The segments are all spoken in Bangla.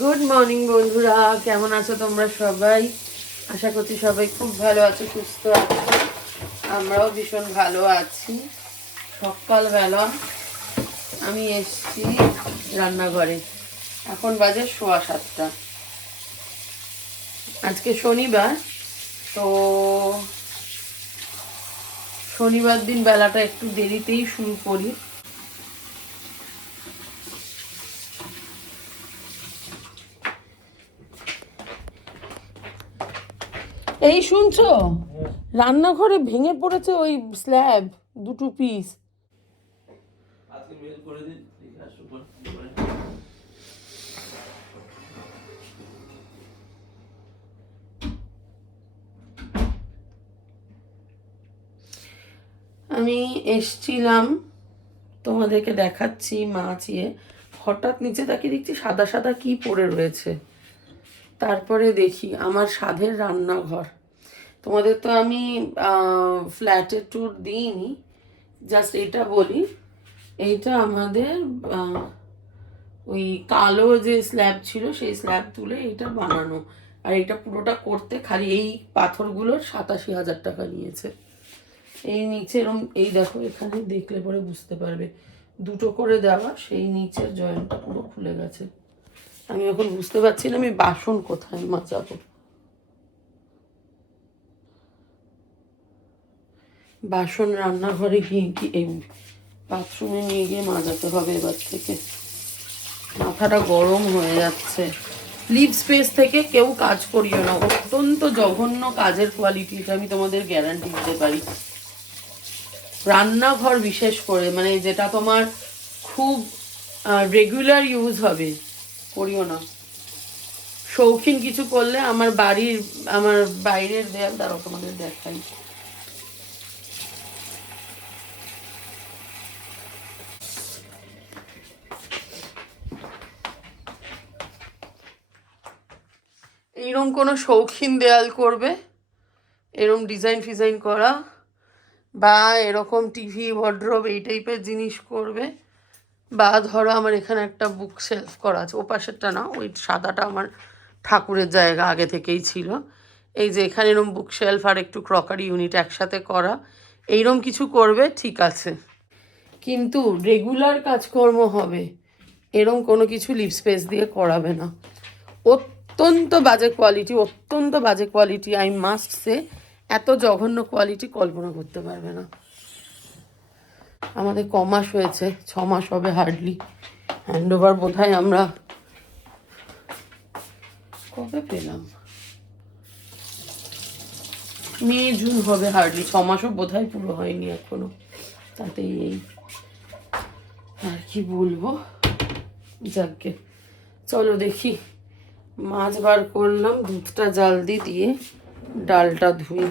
গুড মর্নিং বন্ধুরা, কেমন আছো তোমরা সবাই? আশা করছি সবাই খুব ভালো আছো, সুস্থ আছো। আমরাও ভীষণ ভালো আছি। সকালবেলা আমি এসছি রান্নাঘরে, এখন বাজে 7:15। আজকে শনিবার, তো শনিবার দিন বেলাটা একটু দেরিতেই শুরু করি। এই শুনছো, রান্নাঘরে ভেঙে পড়েছে ওই স্ল্যাব, দুটো পিস। আমি এসছিলাম, তোমাদেরকে দেখাচ্ছি মাছ ইয়ে, হঠাৎ নিচে তাকিয়ে দেখছি সাদা সাদা কি পড়ে রয়েছে। তারপরে দেখি আমার সাধের রান্নাঘর। তোমাদের তো আমি ফ্ল্যাটের ট্যুর দিইনি, জাস্ট এটা বলি, এইটা আমাদের ওই কালো যে স্ল্যাব ছিল সেই স্ল্যাব তুলে এইটা বানানো। আর এটা পুরোটা করতে খালি এই পাথরগুলোর 87,000 টাকা নিয়েছে। এই নিচে এরকম, এই দেখো এখানে দেখলে পরে বুঝতে পারবে, দুটো করে দেওয়া, সেই নিচের জয়েন্টটা পুরো খুলে গেছে। আমি এখন বুঝতে পারছি না আমি বাসন কোথায় মাজাবো। বাসন রান্নাঘরে গিয়ে কি এই বাথরুমে নিয়ে গিয়ে মাজাতে হবে এবার থেকে। মাথাটা গরম হয়ে যাচ্ছে। লিভ স্পেস থেকে কেউ কাজ করিও না, অত্যন্ত জঘন্য কাজের কোয়ালিটি, এটা আমি তোমাদের গ্যারান্টি দিতে পারি। রান্নাঘর বিশেষ করে, মানে যেটা তোমার খুব রেগুলার ইউজ হবে, করিও না। শৌখিন কিছু করলে আমার বাড়ির, আমার বাইরের দেয়াল দ্বারা তোমাদের দেখাই। এইরকম কোনো শৌখিন দেয়াল করবে, এরকম ডিজাইন ফিজাইন করা, বা এরকম টিভি ওয়ার্ড্রোব এই টাইপের জিনিস করবে। বা ধরো আমার এখানে একটা বুক শেলফ করা আছে, ও পাশেরটা না, ওই সাদাটা আমার ঠাকুরের জায়গা আগে থেকেই ছিল। এই যে এখানে এরকম বুক শেলফ আর একটু ক্রকারি ইউনিট একসাথে করা, এইরকম কিছু করবে ঠিক আছে, কিন্তু রেগুলার কাজকর্ম হবে এরকম কোনো কিছু লিভ স্পেস দিয়ে করাবে না। অত্যন্ত বাজে কোয়ালিটি, অত্যন্ত বাজে কোয়ালিটি, আই মাস্ট সে। এত জঘন্য কোয়ালিটি কল্পনা করতে পারবে না। আমাদের কমাস হয়েছে, 6 মাস হবে হার্ডলি। হ্যান্ড ওভার বোধ হয় আমরা কবে পেলাম, মে জুন হবে হার্ডলি, 6 মাসও বোধ হয় পুরো হয়নি এখনো। তাতেই এই আর কি বলবো। যাকে চলো দেখি, মাছ বার করলাম, দুধটা জাল দিয়ে ডালটা ধুই,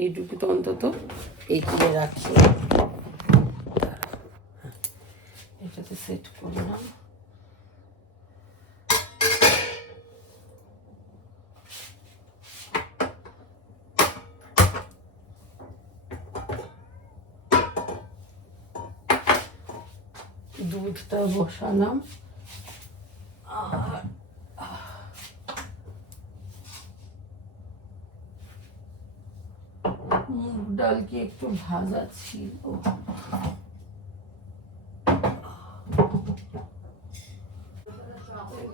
এইটুকু তো অন্তত এগিয়ে রাখি। এটাতে সেট করলাম। দুধটা বসালাম, আর মুগ ডাল কি একটু ভাজা ছিল,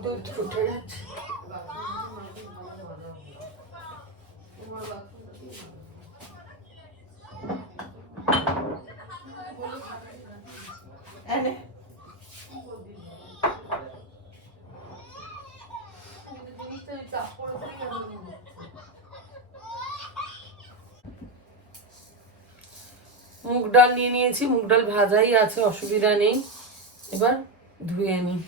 দুধ ফুটে গেছে। মুগ ডাল নিয়ে নিয়েছি, মুগ ডাল ভাজাই আছে, অসুবিধা নেই। এবার ধুয়ে নিই।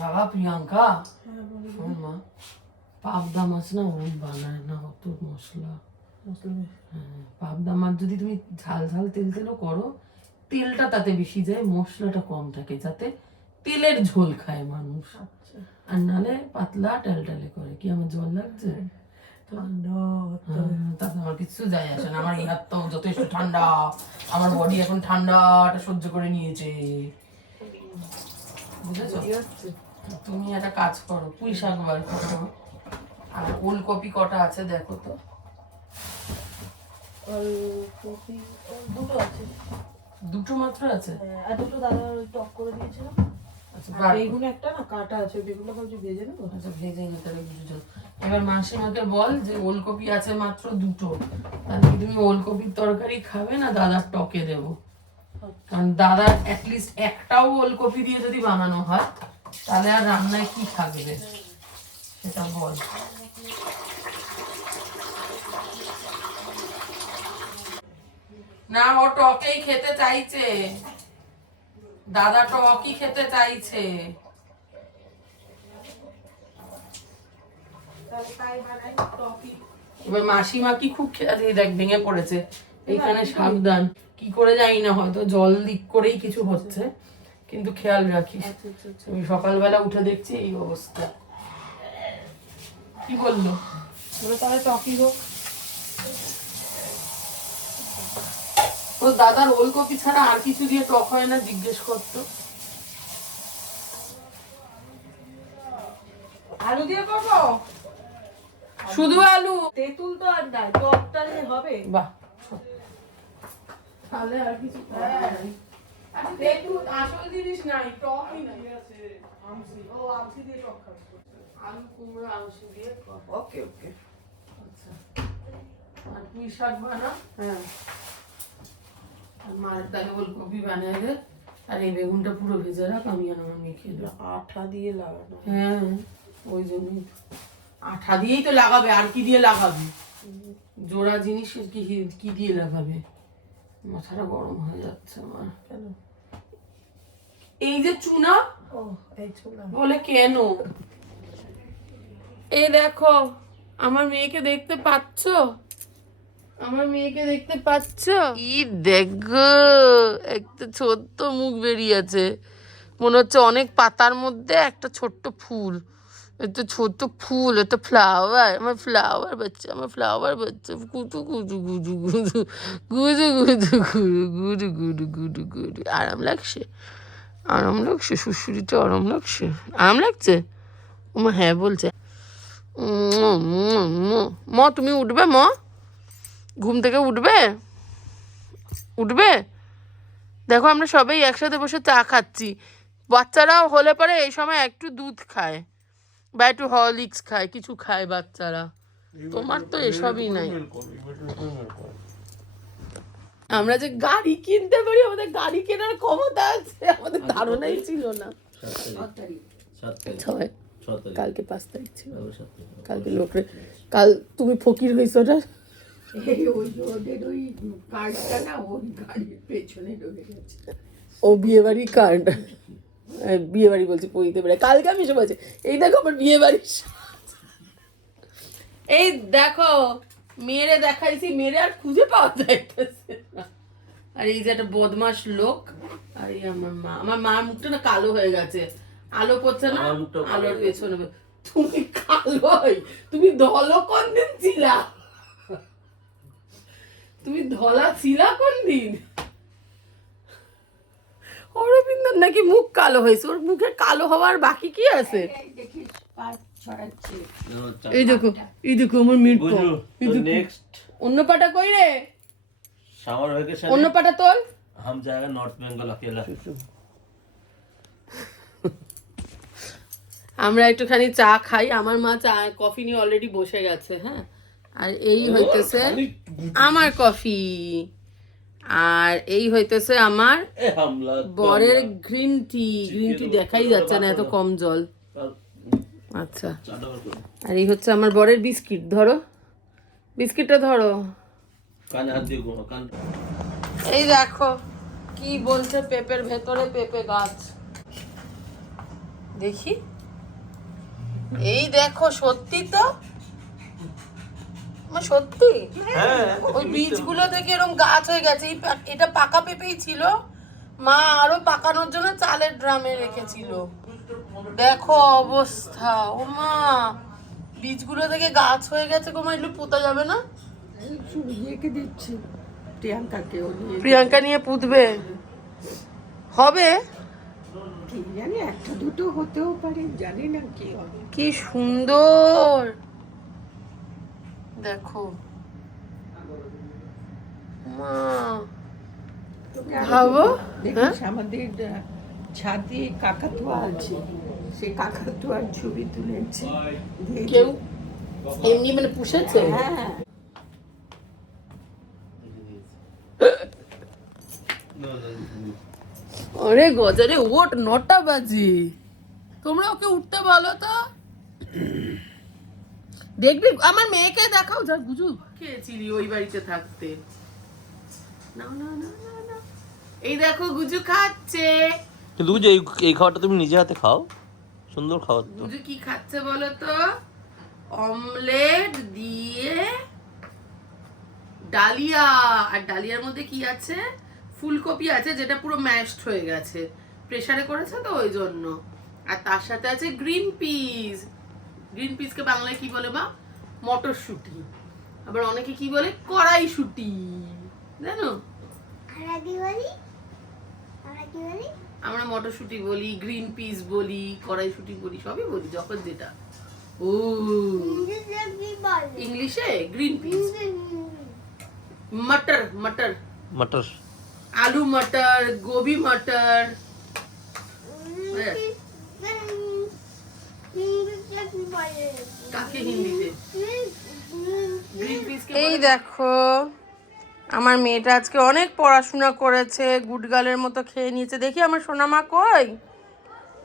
বাবা প্রিয়াঙ্কা, মা পাবদা মাছ না ওরম বানায় না, অত মশলা পাবদা মাছ যদি তুমি ঝাল ঝাল তেল তেলও করো, তেলটা তাতে বেশি যায়, মশলাটা কম থাকে, যাতে তেলের ঝোল খায় মানুষ। আর নালে পাতলা টালটালে করে। কি আমার জল লাগছে? তাতে আমার কিছু যায় আসে না, আমার এই হাত তো যথেষ্ট ঠান্ডা, আমার বডি এখন ঠান্ডাটা সহ্য করে নিয়েছে, বুঝেছো? তুমি একটা কাজ করো, পুঁই শাক বার করো, আর ওলকপি কটা আছে দেখো তো। দুটো মাত্র আছে? আর দুটো দাদা টক করে দিয়েছিল। বেগুন একটা না কাটা আছে, বেগুনটা ভাবছি ভেজে নেবো। আচ্ছা ভেজে নিতে হবে দুটো। এবার মাসিমাকে বল যে ওলকপি আছে মাত্র দুটো, তাহলে কি তুমি ওলকপির তরকারি খাবে না দাদার টকে দেবো? কারণ দাদার অ্যাটলিস্ট একটাও ওলকপি দিয়ে যদি বানানো হয় তাহলে আর রান্নায় কি থাকবে সেটা বল। না, ও টকেই খেতে চাইছে, দাদা টকই খেতে চাইছে। এবার মাসিমা কি খুব দেখ ভেঙে পড়েছে এইখানে, সাবধান, কি করে জানি না, হয়তো জল দিক করেই কিছু হচ্ছে, কিন্তু খেয়াল রাখিস। আমি সকালবেলা উঠে দেখছি এই অবস্থা। কি বললো? তাহলে টকই হোক। তো দাদার ওলকপি ছাড়া আর কিছু দিয়ে টক হয় না জিজ্ঞেস করতো। আলু দিয়ে করবো? শুধু আলু? তেঁতুল তো আর নাই, টকটা হবে। বাহ, তাহলে আর কিছু তেঁতুল আসল জিনিস নাই, টকই নাই। ও আমসি দিয়ে টক খাবো। আলু কুমড়ো আমসি দিয়ে। ওকে ওকে। আচ্ছা, আর পুঁই শাক বানা। হ্যাঁ, আর মায়ের তাকে ওলকপি বানিয়ে দে, আর এই বেগুনটা পুরো ভেজে রাখ, আমি আর আমার মেয়ে খেয়ে দেবো। আঠা দিয়ে লাগানো? হ্যাঁ, ওই জন্যই আঠা দিয়েই তো লাগাবে, আর কি দিয়ে লাগাবে? জোড়া জিনিস কি দিয়ে লাগাবে? মাথাটা গরম হয়ে যাচ্ছে আমার। কেন? এই যে চুনা ও এই চুনা বলে কেন? এই দেখো, আমার মেয়েকে দেখতে পাচ্ছ? আমার মেয়েকে দেখতে পাচ্ছ? ই দেখো, একটা ছোট্ট মুখ বেরিয়েছে, মনে হচ্ছে অনেক পাতার মধ্যে একটা ছোট্ট ফুল। এটা ছোট্ট ফুল, এটা ফ্লাওয়ার, আমার ফ্লাওয়ার বাচ্চা, আমার ফ্লাওয়ার বাচ্চা। কুটু কুটু গুজু গুজু গুজু গুজু গুজু গুজু গুজু গুজু। আরাম লাগছে, আরাম লাগছে, সুশুরিতে আরাম লাগছে, আরাম লাগছে। মা হ্যাঁ বলছে। ম তুমি উঠবে? ম ঘুম থেকে উঠবে? উঠবে? দেখো আমরা সবাই একসাথে বসে চা খাচ্ছি, বাচ্চারাও হলে পরে এই সময় একটু দুধ খায় বা একটু হরলিক্স খায়, কিছু খায় বাচ্চারা। তোমার তো এসবই নাই। আমরা যে গাড়ি কিনতে পারি, আমাদের গাড়ি কেনার ক্ষমতা আছে, আমাদের ধারণাই ছিল না। কালকে 5 তারিখ ছিল, কালকে লোকরে, কাল তুমি ফকির হয়েছো না? ও বিয়ে বাড়ি কার্ড, বিয়ে বাড়ি বলছি পইতে বেড়ে, কালকে আমি এসে বলছি এই দেখো আমার বিয়ে বাড়ি। এই দেখো মেয়েরে দেখাইছি, মেয়েরে আর খুঁজে পাওয়া যাইতেছে না। আর এই যে একটা বদমাস লোক, আর এই আমার মা, আমার মার মুখটা না কালো হয়ে গেছে, আলো পড়ছে না, আলোর পেছনে। তুমি কালোই, তুমি ধলো কোন দিন ছিলা? তুমি ধলা ছিলা কোন দিন? অরবিন্দর নাকি মুখ কালো হয়েছে, ওর মুখে কালো হওয়ার বাকি কি আছে? এই দেখো, এই দেখো আমার মিট, অন্য পাটা কই রে? समर वेकेशन অন্য পাটা তোল। हम जाएगा नॉर्थ बेंगल अकेला। আমরা একটুখানি চা খাই, আমার মা চা কফি নিয়ে অলরেডি বসে গেছে। হ্যাঁ, আর এই হইতেছে আমার কফি, আর এই হইতেছে আমার বরের গ্রিন টি। গ্রিন টি দেখাই যাচ্ছে না, এত কম জল। আচ্ছা, আর এই হচ্ছে আমার বরের বিস্কিট। ধরো বিস্কিটটা, ধরো। এই দেখো কি বলছে, পেঁপের ভেতরে পেঁপে গাছ। দেখি, এই দেখো সত্যি তো আমার সত্যি হ্যাঁ ওই বীজগুলো থেকে এরকম গাছ হয়ে গেছে। এটা পাকা পেঁপেই ছিল, মা আরো পাকানোর জন্য চালের ড্রামে রেখেছিল। দেখো অবস্থা, ও মা বীজগুলো থেকে গাছ হয়ে গেছে গো মা, এগুলো পোতা যাবে না? ইয়েকে দিচ্ছি প্রিয়াঙ্কাকে, ও নিয়ে প্রিয়াঙ্কা নিয়ে পুঁতবে, হবে। কি জানি একটা দুটো হতেও পারে, জানি না কি হবে। কি সুন্দর দেখো মা, ভাবো। দেখিস আমাদের ছাদে কাকাতুয়া আছে, সে কাকাতুয়ার ছবি তুলেছি দিয়ে কেউ এমনি মানে পুষেছে? হ্যাঁ আরে গজারে ওঠ, 9টা বাজে, তোমরা ওকে উঠতে বলো তো। দেখবি আমার মেয়েকে দেখাও, যা গুজু খেয়েছিলি ওই বাড়িতে থাকতে। না না না না না, এই দেখো গুজু খাচ্ছে। কিন্তু যে এই খাবারটা তুমি নিজে হাতে খাও, সুন্দর খাবার তো। গুজু কি খাচ্ছে বলো তো? অমলেট দিয়ে ডালিয়া, আর ডালিয়ার মধ্যে কি আছে? ফুলকপি আছে, যেটা পুরো ম্যাশড হয়ে গেছে, প্রেসারে করেছে তো ওই জন্য। আর তার সাথে আছে গ্রিন পিস। গ্রিন পিসকে বাংলায় কি বলে বা? মটরশুঁটি। আবার অনেকে কি বলে? কড়াইশুঁটি, জানো? আমরা মটরশুঁটি বলি, গ্রিন পিস বলি, কড়াইশুঁটি বলি, সবই বলি যখন যেটা। ও ইংলিশে গ্রিন পিস, মটর মটর, মটর। আলু মটর, গোবি মটর। কাকে হিন্দিতে গ্রিন পিস? এই দেখো আমার মেয়েটা আজকে অনেক পড়াশোনা করেছে, গুড গার্লের মতো খেয়ে নিয়েছে। দেখি আমার সোনামা কই?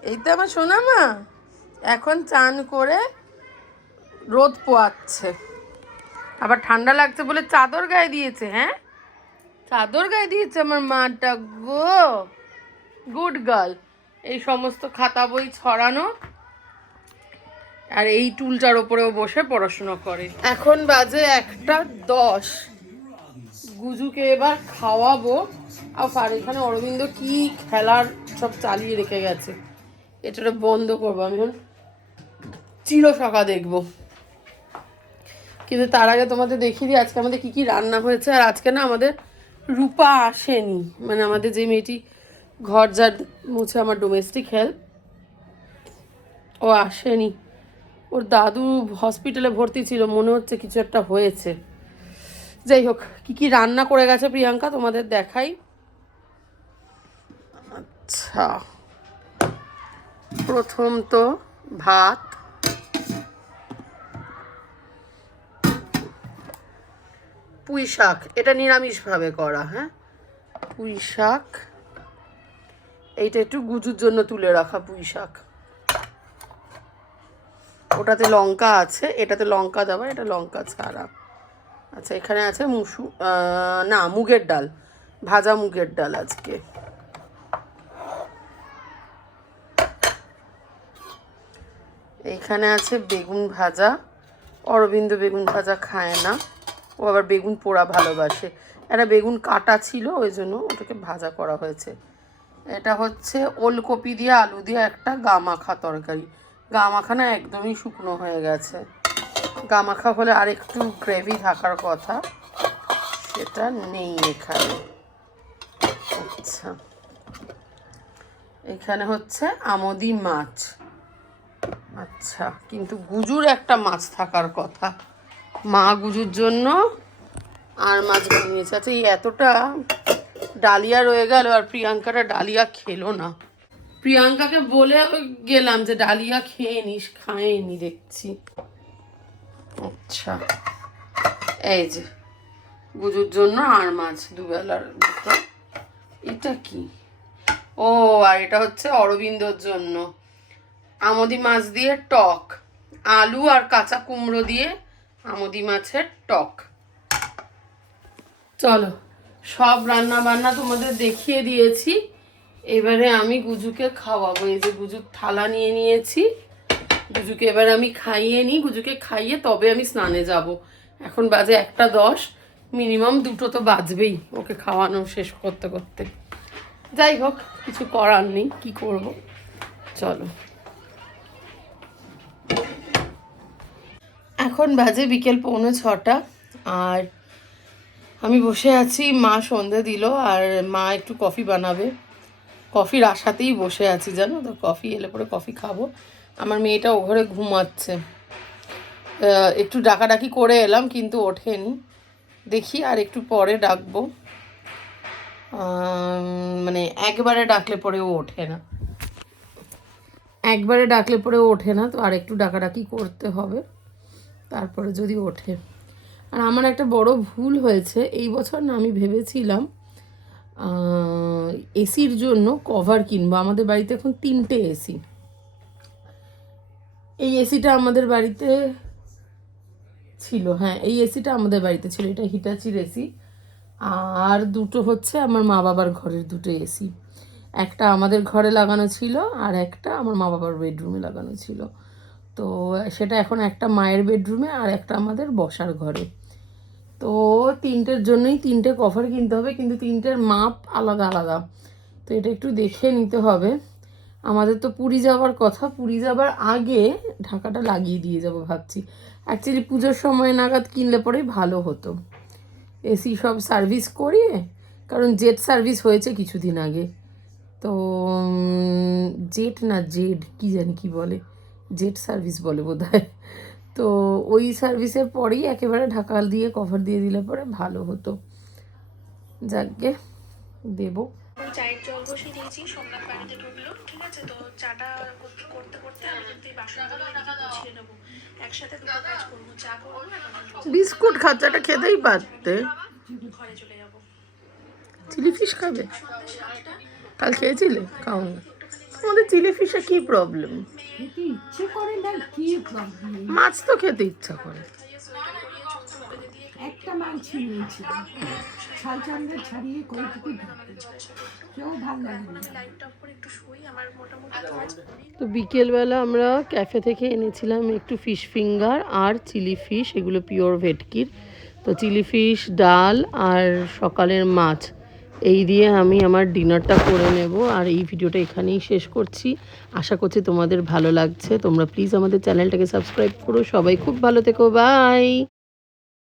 এই তো আমার সোনামা এখন চান করে রোদ পোয়াচ্ছে। আবার ঠান্ডা লাগছে বলে চাদর গায়ে দিয়েছে। হ্যাঁ, চাদর গায়ে দিয়েছে আমার মাটা গো। Good girl. এই সমস্ত খাতা বই ছড়ানো, আর এই টুলটার ওপরেও বসে পড়াশোনা করে। এখন বাজে 1:10। গুজুকে এবার খাওয়াবো। আর এখানে অরবিন্দ কি খেলার সব চালিয়ে রেখে গেছে, এটা বন্ধ করবো। আমি এখন চিরসখা দেখবো, কিন্তু তার আগে তোমাদের দেখিয়ে দিই আজকে আমাদের কি কি রান্না হয়েছে। আর আজকে না আমাদের রূপা আসেনি, মানে আমাদের যে মেয়েটি ঘর ঝাড় মুছে, আমার ডোমেস্টিক হেল্প, ও আসেনি। ওর দাদু হসপিটালে ভর্তি ছিল, মনে হচ্ছে কিছু একটা হয়েছে। যাই হোক, কি কি রান্না করে গেছে প্রিয়াঙ্কা তোমাদের দেখাই। আচ্ছা, প্রথম তো ভাত, পুঁই শাক, এটা নিরামিষভাবে করা। হ্যাঁ, পুঁই শাক, এইটা একটু গুজুর জন্য তুলে রাখা পুঁই শাক। ওটাতে লঙ্কা আছে, এটাতে লঙ্কা দেওয়া, এটা লঙ্কা ছাড়া। আচ্ছা, এখানে আছে না মুগের ডাল, ভাজা মুগের ডাল আজকে। এইখানে আছে বেগুন ভাজা, অরবিন্দ বেগুন ভাজা খায় না, ও আবার বেগুন পোড়া ভালোবাসে। একটা বেগুন কাটা ছিল, ওই জন্য ওটাকে ভাজা করা হয়েছে। এটা হচ্ছে ওলকপি দিয়ে আলু দিয়ে একটা গামাখা তরকারি। গামাখা না একদমই শুকনো হয়ে গেছে, গামাখা হলে আর একটু গ্রেভি থাকার কথা, সেটা নেই এখানে। আচ্ছা, এখানে হচ্ছে আমোদি মাছ। আচ্ছা, কিন্তু গুজুর একটা মাছ থাকার কথা, মা গুজুর জন্য আর মাছ বানিয়েছে। আচ্ছা, এই এতটা ডালিয়া রয়ে গেল, আর প্রিয়াঙ্কাটা ডালিয়া খেলো না। প্রিয়াঙ্কাকে বলে গেলাম যে ডালিয়া খেয়ে নিস, খায়নি দেখছি। আচ্ছা, এই যে গুজুর জন্য আর মাছ দুবেলার দুটো। এটা কি? ও, আর এটা হচ্ছে অরবিন্দর জন্য আমোদি মাছ দিয়ে টক, আলু আর কাঁচা কুমড়ো দিয়ে আমোদি মাছের টক। চলো, সব রান্না বান্না তোমাদের দেখিয়ে দিয়েছি, এবারে আমি গুজুকে খাওয়াবো। এই যে গুজুর থালা নিয়ে নিয়েছি, গুজুকে এবার আমি খাইয়ে নিই। গুজুকে খাইয়ে তবে আমি স্নানে যাব, এখন বাজে 1:10, মিনিমাম 2টো তো বাজবেই ওকে খাওয়ানো শেষ করতে করতে। যাই হোক, কিছু করার নেই, কি করব, চলো। এখন বাজে বিকেল 5:45 আর আমি বসে আছি। মা সন্ধে দিল আর মা একটু কফি বানাবে, কফির আশাতেই বসে আছি জানো তো। কফি এলে পরে কফি খাবো। আমার মেয়েটা ও ঘরে ঘুমাচ্ছে, একটু ডাকাডাকি করে এলাম কিন্তু ওঠেনি। দেখি আর একটু পরে ডাকবো, মানে একবারে ডাকলে পরে ও ওঠে না, একবারে ডাকলে পরে ও ওঠে না, তো আর একটু ডাকাডাকি করতে হবে তারপরে যদি ওঠে। আর আমার একটা বড় ভুল হয়েছে এই বছর না, আমি ভেবেছিলাম এসির জন্য কভার কিনবো। আমাদের বাড়িতে এখন 3টে এসি। এই এসিটা আমাদের বাড়িতে ছিল, হ্যাঁ এই এসিটা আমাদের বাড়িতে ছিল, এটা হিটাচির এসি। আর 2টো হচ্ছে আমার মা বাবার ঘরের 2টো এসি। একটা আমাদের ঘরে লাগানো ছিল আর একটা আমার মা বাবার বেডরুমে লাগানো ছিল। তো সেটা এখন একটা মায়ের বেডরুমে আর একটা আমাদের বসার ঘরে। তো 3টের জন্যই 3টে কভার কিনতে হবে, কিন্তু 3টের মাপ আলাদা আলাদা, তো এটা একটু দেখে নিতে হবে। আমাদের তো পুরী যাওয়ার কথা, পুরী যাবার আগে ঢাকাটা লাগিয়ে দিয়ে যাব ভাবছি। অ্যাকচুয়ালি পুজোর সময় নাগাদ কিনলে পরেই ভালো হতো, এসি সব সার্ভিস করিয়ে, কারণ জেট সার্ভিস হয়েছে কিছুদিন আগে। তো জেট না জেড কি জানি কি বলে, জেট সার্ভিস বলে বোধহয়। তো ওই সার্ভিসের পরেই একেবারে ঢাকা দিয়ে কভার দিয়ে দিলে পরে ভালো হতো। যাকগে দেবো। চায়ের জল বসিয়ে দিয়েছি, সোমনাথ বাড়িতে ঢুকলো, ঠিক আছে। তো চাটা করতে করতে আমি কিন্তু এই বাসনগুলো এদিকে গুছিয়ে নেবো, একসাথে 2টো কাজ করবো, চা করবো আর বিস্কুট খাচ্ছাটা খেতেই পারতে। ঘরে চলে যাবো। চিলি ফিশ খাবে? কাল খেয়েছিলে? খাও না। আমাদের চিলি ফিশে কি প্রবলেম? ইচ্ছে করে না, কি প্রবলেম? মাছ তো খেতে ইচ্ছা করে। একটা মাছ ছিঁড়েছিল, ছাল চামড়া ছাড়িয়ে কইটুকু কেউ ভালো লাগে না। তো বিকেলবেলা আমরা ক্যাফে থেকে এনেছিলাম একটু ফিশ ফিঙ্গার আর চিলি ফিশ, এগুলো পিওর ভেটকির। তো চিলি ফিশ, ডাল আর সকালের মাছ, এই দিয়ে আমি আমার ডিনারটা করে নেব। আর এই ভিডিওটা এখানেই শেষ করছি। আশা করছি তোমাদের ভালো লাগছে। তোমরা প্লিজ আমাদের চ্যানেলটাকে সাবস্ক্রাইব করো। সবাই খুব ভালো থেকো, বাই।